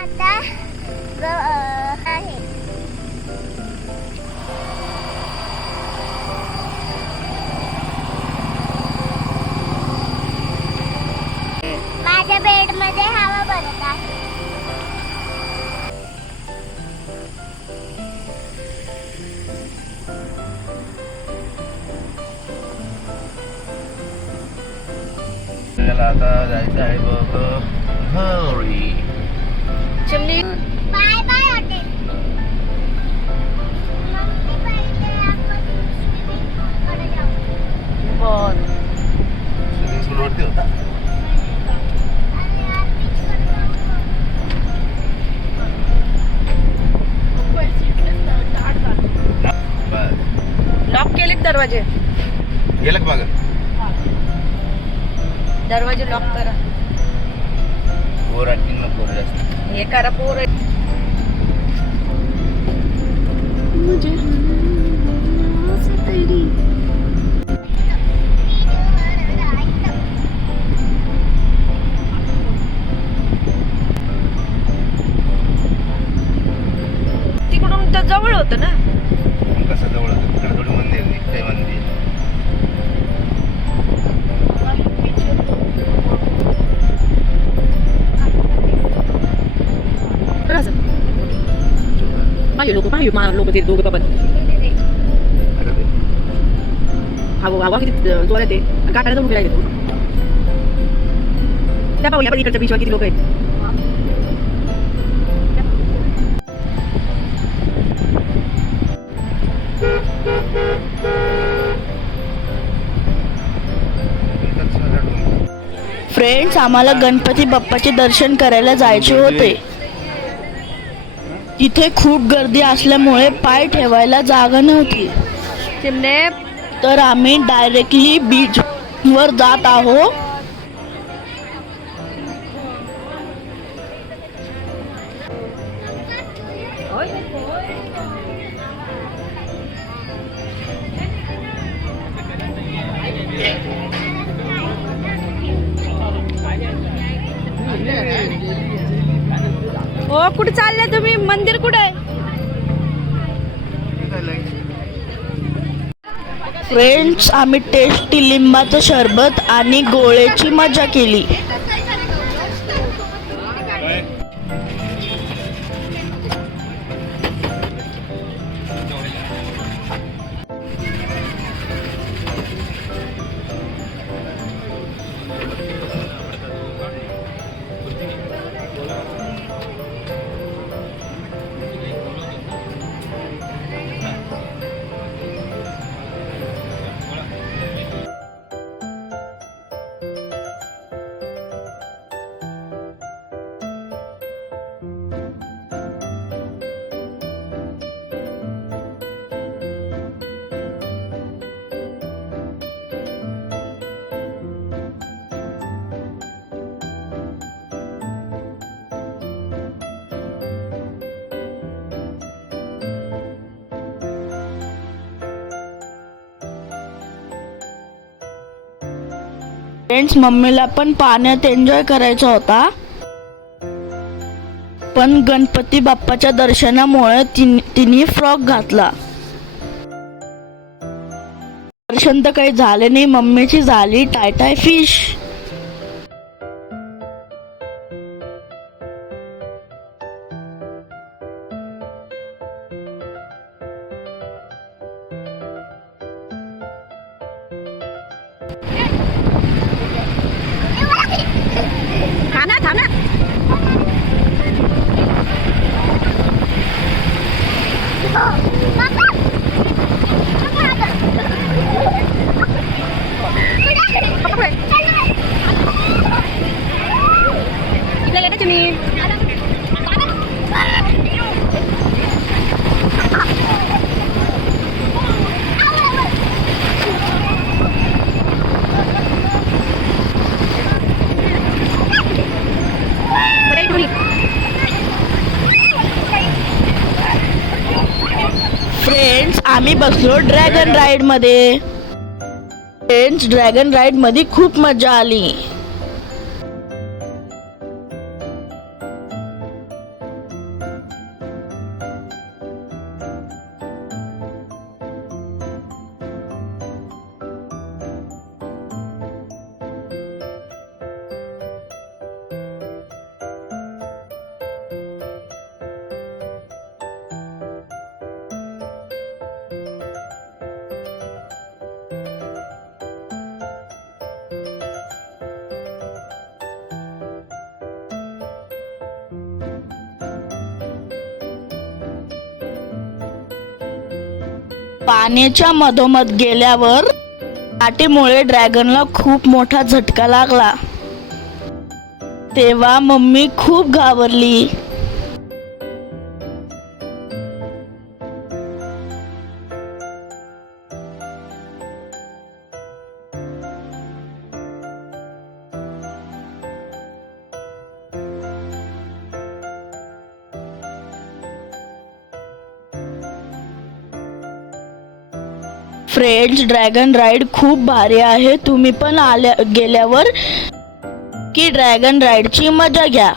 आता आहे. माझ्या बेड हवा भरत आहे. आता जायचं आहे बघ. घरी चिमणी. Bye bye hotel. बर. लॉक केलेत दरवाजे? गेलं का मागं दरवाजे लॉक करा. नको जास्त. हे करा पोर. तिकडून तर जवळ होतं ना? कसं जवळ होतं? तिकडे थोडी मंदिर निघतंय मंदिर. पाहिजे लोक पाहिजे मा लोक ते दोघं पण अरे ते. हवा किती जोरात आहे आणि काटाला जाऊन फिरायला येतो त्या पाहूया पण इकडच्या बीचवर किती लोक आहेत फ्रेंड्स आम्हाला गणपती बाप्पाचे दर्शन करायला जायचे होते. तिथे खूप गर्दी असल्यामुळे पाय ठेवायला जागा नव्हती. चिमणे. तर आम्ही डायरेक्टली बीच वर जात आहोत हो कुठे चालले तुम्ही? मंदिर कुठे आहे? फ्रेंड्स आम्ही टेस्टी लिंबाचं शरबत आणि गोळ्याची मजा केली. फ्रेंड्स मम्मीला पण पाण्यात एन्जॉय करायचा होता. पण गणपती बाप्पाच्या दर्शनामुळे तिने फ्रॉक घातला. दर्शन तर काही झाले नाही मम्मीची झाली टायटाय फिश. ถามนะถามนะไม่ได้เลยได้จะมี आम्ही बसलो ड्रॅगन राईडमध्ये फ्रेंड्स ड्रॅगन राईडमध्ये खूप मजा आली. पाण्याच्या मधोमध गेल्यावर लाटेमुळे ड्रॅगनला खूप मोठा झटका लागला. तेव्हा मम्मी खूप घाबरली. फ्रेंड्स ड्रॅगन राईड खूप भारी आहे. तुम्ही पण आल्या गेल्यावर की ड्रॅगन राईडची मजा घ्या.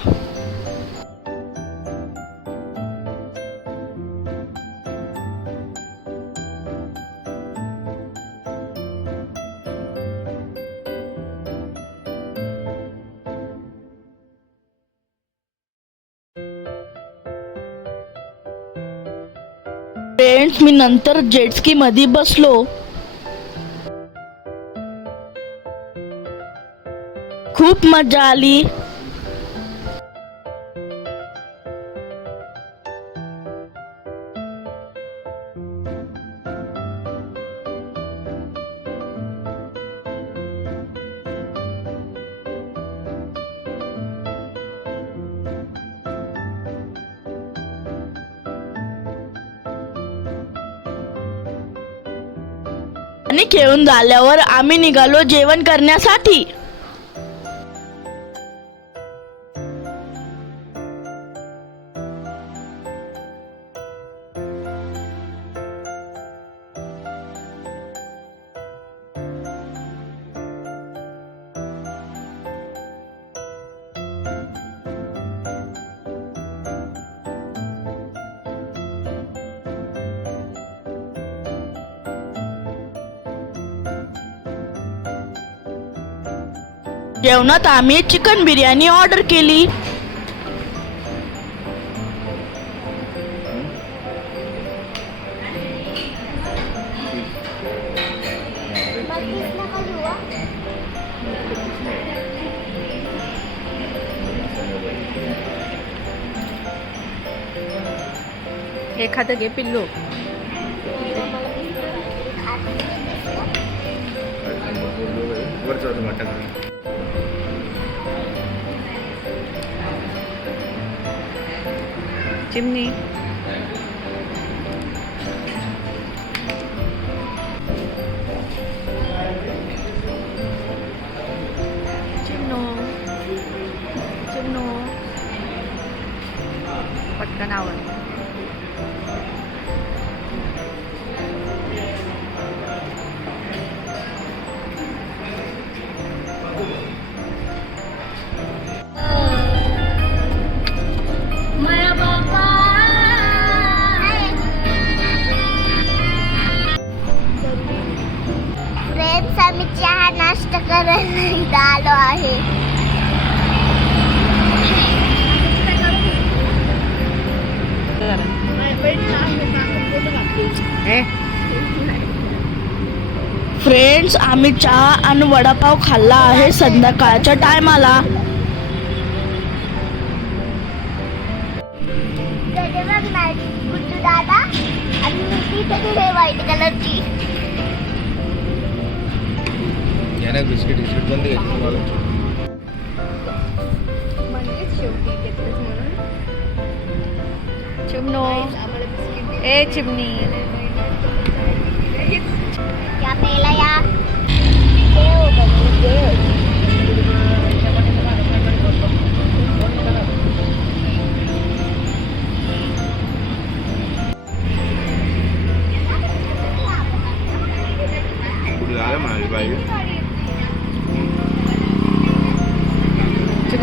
फ्रेंड्स मी नंतर जेटस्की मध्ये बसलो. खूप मजा आली. पाणी खेळून झाल्यावर आम्ही निघालो जेवण करण्यासाठी. जेवणात आम्ही चिकन बिर्याणी ऑर्डर केली. एखादं घे पिल्लू. वरचं मटण चिमणी चिमणो चिमणो पटकन आवर माया इथं आलो आहे. फ्रेंड्स आम्ही चहा आणि वडापाव खाल्ला आहे संध्याकाळच्या टायमाला दादा आणि व्हाईट कलरची याने बिस्किट बिस्किट बंद घ्यायची तुम्हाला म्हणजे शेवटी घेतलंच म्हणून चिमणो ए चिमणी क्या पहिला या देव बघू देव कुठे झालं म्हणाली बाई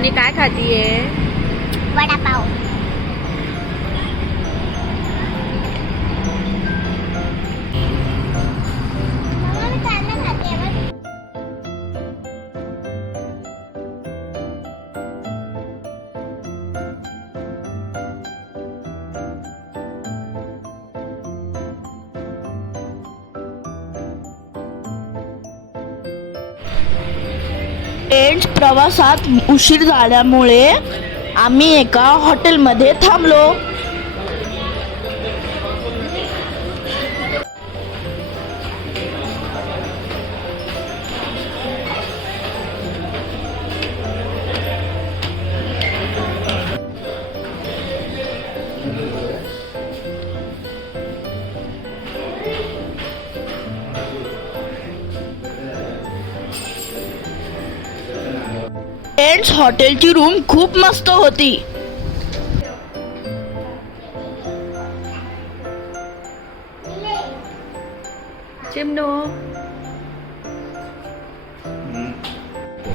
मम्मी काय खातीये? वडापाव. फ्रेंड्स प्रवासात उशीर झाल्यामुळे आम्ही एका हॉटेलमध्ये थांबलो. फ्रेंड्स हॉटेलची रूम खूप मस्त होती. चिमणू.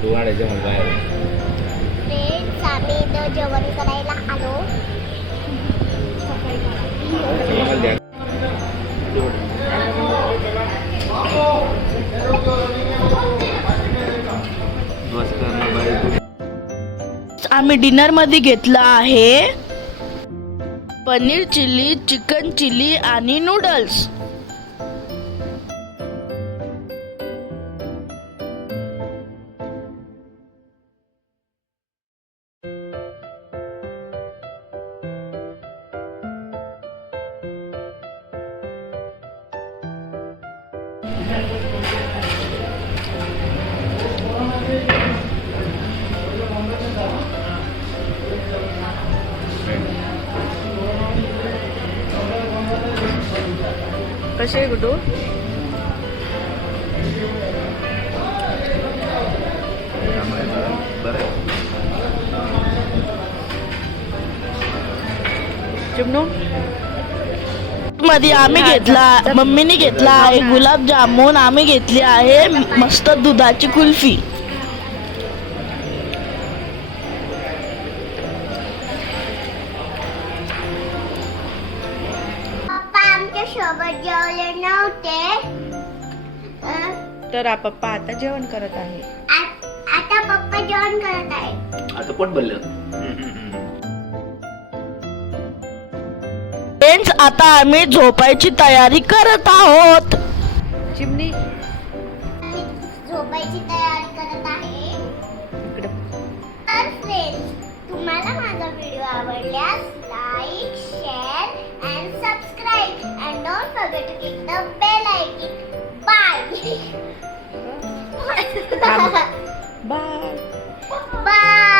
बाहेर फ्रेंड्स आम्ही इथं जेवण करायला आलो आम्ही डिनरमध्ये घेतलं घेतला आहे. पनीर चिली चिकन चिली आणि नूडल्स कसे आहे. चिमणू? मध्ये आम्ही घेतला मम्मीने घेतला आहे गुलाबजामुन आम्ही घेतली आहे मस्त दुधाची कुल्फी. नव्हते तर पप्पा आता जेवण करत आहे. आता पप्पा जेवण करत आहे आता पोट भरलं फ्रेंड्स आता आम्ही झोपायची तयारी करत आहोत. चिमणी forget to click the bell icon. Bye. Bye. Bye.